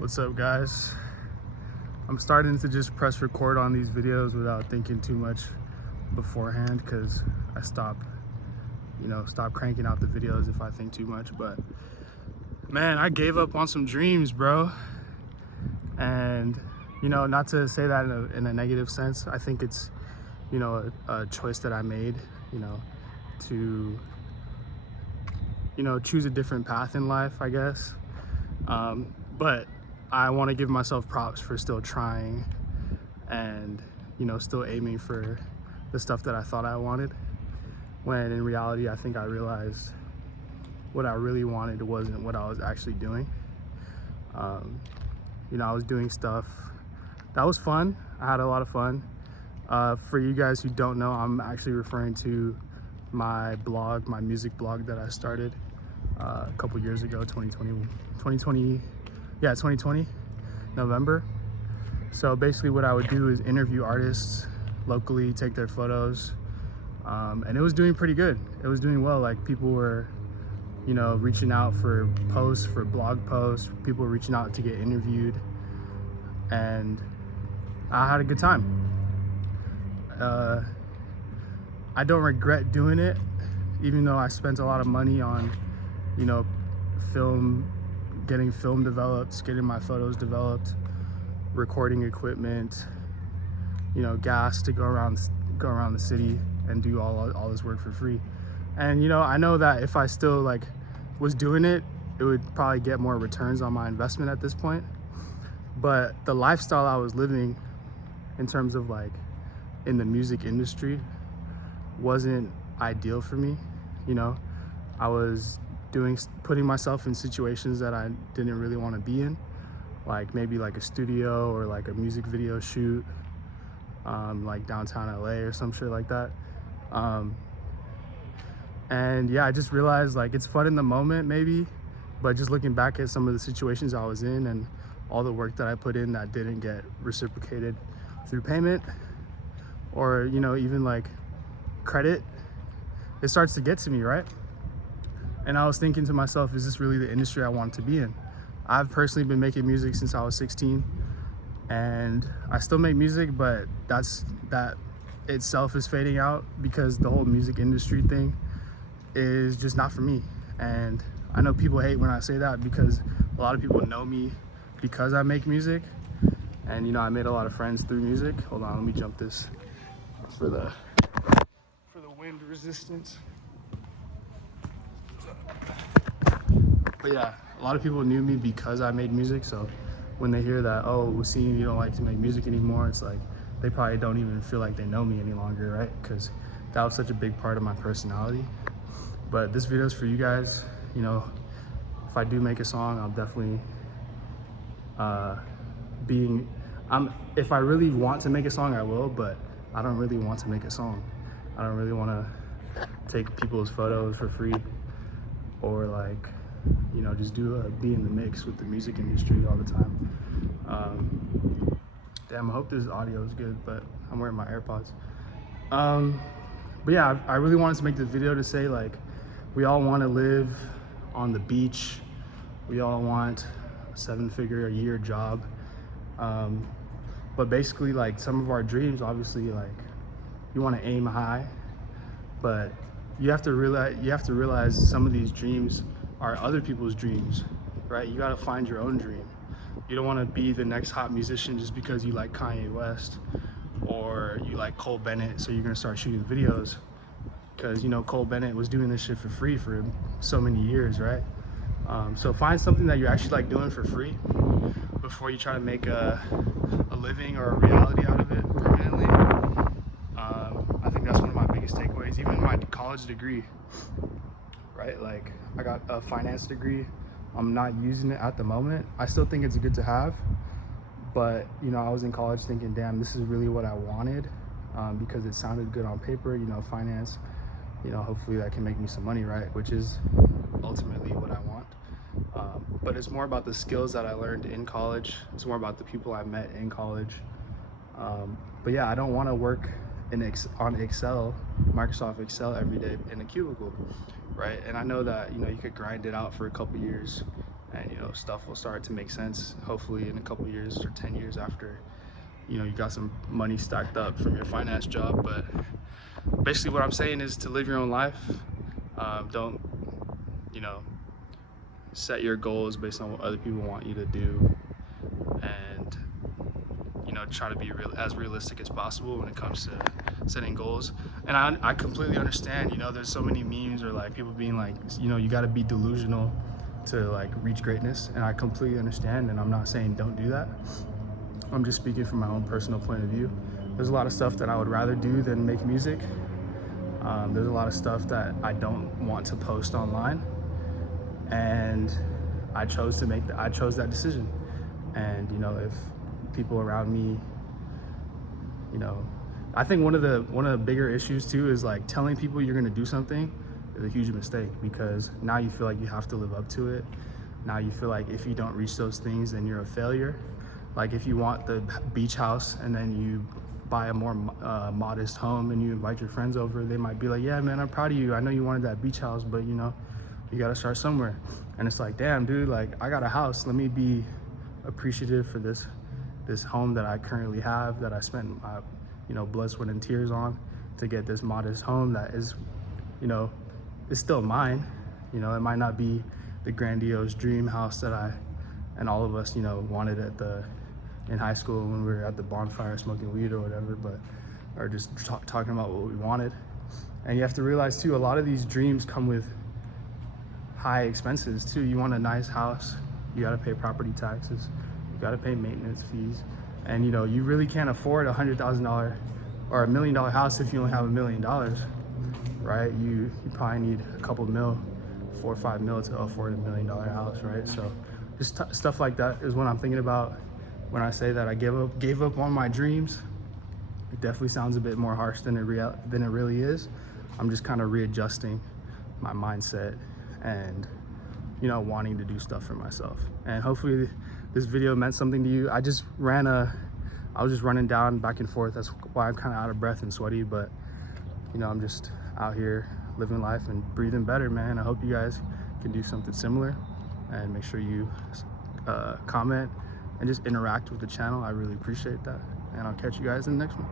What's up, guys? I'm starting to just press record on these videos without thinking too much beforehand, because I stop cranking out the videos if I think too much. But man, I gave up on some dreams, bro. And not to say that in a negative sense. I think it's a choice that I made, to choose a different path in life, I guess. But I want to give myself props for still trying and still aiming for the stuff that I thought I wanted, when in reality I think I realized what I really wanted wasn't what I was actually doing. I was doing stuff that was fun. I had a lot of fun. For you guys who don't know, I'm actually referring to my blog, my music blog that I started a couple years ago, 2020, November. So basically what I would do is interview artists locally, take their photos, and it was doing pretty good. It was doing well. Like, people were reaching out for posts, for blog posts. People were reaching out to get interviewed, and I had a good time. I don't regret doing it, even though I spent a lot of money on getting film developed, getting my photos developed, recording equipment, gas to go around the city and do all this work for free. And I know that if I still was doing it, it would probably get more returns on my investment at this point. But the lifestyle I was living, in terms of in the music industry, wasn't ideal for me. I was putting myself in situations that I didn't really want to be in, maybe a studio or a music video shoot, downtown LA or some shit like that. And yeah, I just realized it's fun in the moment maybe, but just looking back at some of the situations I was in and all the work that I put in that didn't get reciprocated through payment or even credit, it starts to get to me, right? And I was thinking to myself, is this really the industry I want to be in? I've personally been making music since I was 16, and I still make music, but that itself is fading out because the whole music industry thing is just not for me. And I know people hate when I say that, because a lot of people know me because I make music, and I made a lot of friends through music. Hold on, let me jump this for the wind resistance. But yeah, a lot of people knew me because I made music. So when they hear that, oh, Wasim, you don't like to make music anymore, it's they probably don't even feel like they know me any longer, right? Because that was such a big part of my personality. But this video is for you guys. If I do make a song, I'll definitely if I really want to make a song, I will, but I don't really want to make a song. I don't really want to take people's photos for free, or just be in the mix with the music industry all the time. Damn, I hope this audio is good, but I'm wearing my AirPods. But yeah, I really wanted to make this video to say, we all want to live on the beach. We all want a 7-figure a year job. But basically, some of our dreams, obviously, you want to aim high, but you have to realize some of these dreams are other people's dreams, right? You got to find your own dream. You don't want to be the next hot musician just because you like Kanye West or you like Cole Bennett, so you're gonna start shooting videos because Cole Bennett was doing this shit for free for so many years, right? So find something that you're actually doing for free before you try to make a living or a reality out of it permanently. I think that's one of my biggest takeaways. Even my college degree, right? I got a finance degree. I'm not using it at the moment. I still think it's good to have, but I was in college thinking, damn, this is really what I wanted, because it sounded good on paper, finance, hopefully that can make me some money, right? Which is ultimately what I want. But it's more about the skills that I learned in college. It's more about the people I met in college. But yeah, I don't want to work on Excel, Microsoft Excel every day in a cubicle, right? And I know that you could grind it out for a couple years and stuff will start to make sense, hopefully in a couple years or 10 years after you got some money stacked up from your finance job. But basically what I'm saying is to live your own life. Don't set your goals based on what other people want you to do, and try to be as realistic as possible when it comes to setting goals. And I completely understand, there's so many memes or like people being like, you got to be delusional to like reach greatness, and I completely understand, and I'm not saying don't do that. I'm just speaking from my own personal point of view. There's a lot of stuff that I would rather do than make music. There's a lot of stuff that I don't want to post online, and I chose that decision. And if people around me, I think one of the bigger issues too is like telling people you're gonna do something is a huge mistake, because now you feel like you have to live up to it. Now you feel like if you don't reach those things, then you're a failure. Like if you want the beach house and then you buy a more modest home and you invite your friends over, they might be like, yeah man, I'm proud of you, I know you wanted that beach house, but you gotta start somewhere. And it's like, damn dude, like I got a house, let me be appreciative for this home that I currently have, that I spent my blood, sweat and tears on to get this modest home that is is still mine. It might not be the grandiose dream house that I and all of us wanted in high school when we were at the bonfire smoking weed or whatever, or just talking about what we wanted. And you have to realize too, a lot of these dreams come with high expenses too. You want a nice house, you got to pay property taxes, you got to pay maintenance fees, and you really can't afford $100,000 or $1 million house if you only have $1 million, right? You probably need a couple mil, 4 or 5 mil to afford $1 million house, right? So just stuff like that is what I'm thinking about when I say that I gave up on my dreams. It definitely sounds a bit more harsh than it really is. I'm just kind of readjusting my mindset and wanting to do stuff for myself. And hopefully this video meant something to you. I was just running down back and forth. That's why I'm kind of out of breath and sweaty, but I'm just out here living life and breathing better, man. I hope you guys can do something similar, and make sure you comment and just interact with the channel. I really appreciate that, and I'll catch you guys in the next one.